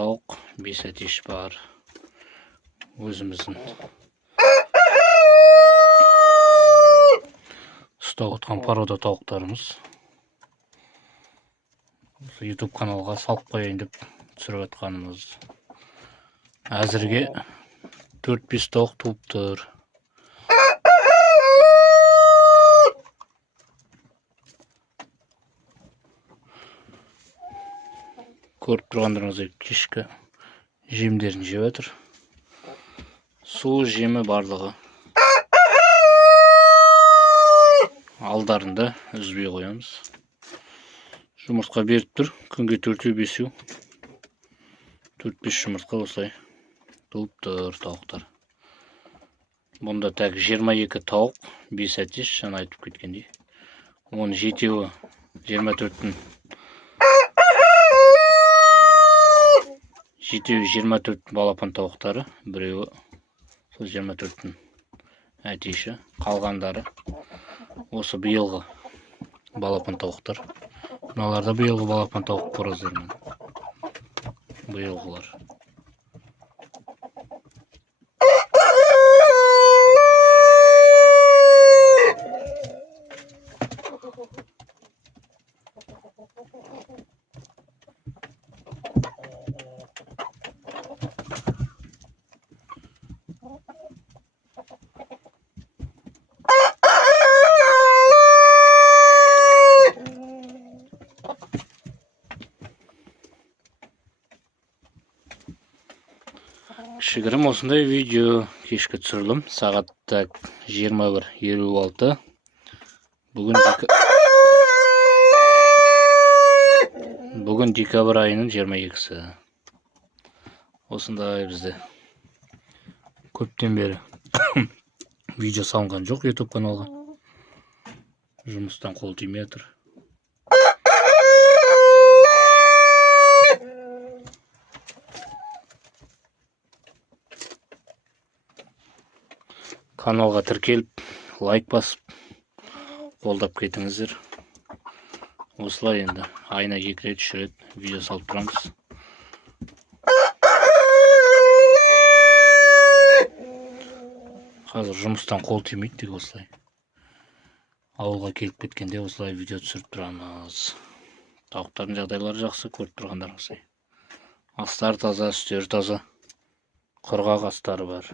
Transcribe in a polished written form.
тауық, 5 әтеш бар. Өзіміздің ұстап отқан порода тауықтарымыз. YouTube каналға салып қояйын деп түсіріп жатқанымыз. Әзірге 4-5 тауық туып тұр. Көріп тұрғандарыңыздай кешкі жемдерін жеп жатыр. Су жемі барлығы. Алдарында үзбей қоямыз. Жұмыртқа беріп тұр. Күнге 4-5. 4-5 жұмыртқа осылай туып тұр тауықтар. Бұнда тәк 22 тауық, 5 әтеш, жаңа айтып кеткендей. Оның 7-еуі 24-тің 24 балапан тауықтары, біреуі 24-тің әтеші, қалғандары осы биылғы балапан тауықтар. Мыналарда биылғы балапан тауық қораздармен. Биылғылар. Кішігірім осындай видео кешкі түсірілім. Сағатта 21:56. Бүгін декабрь айының 22-сі. Осындай бізде көптен бері видео салынған жоқ YouTube каналға. Жұмыстан қол тимей жатыр. Каналға тіркеліп, лайк басып, қолдап кетіңіздер. Осылай енді айына 2 рет, 3 рет видео салып тұрамыз. Қазір жұмыстан қол тимейді деп осылай. Ауылға келіп кеткенде осылай видео түсіріп тұрамыз. Тауықтардың жағдайлары жақсы, көріп тұрғандарыңыздай. Астары таза, үстері таза. Құрғақ астары бар.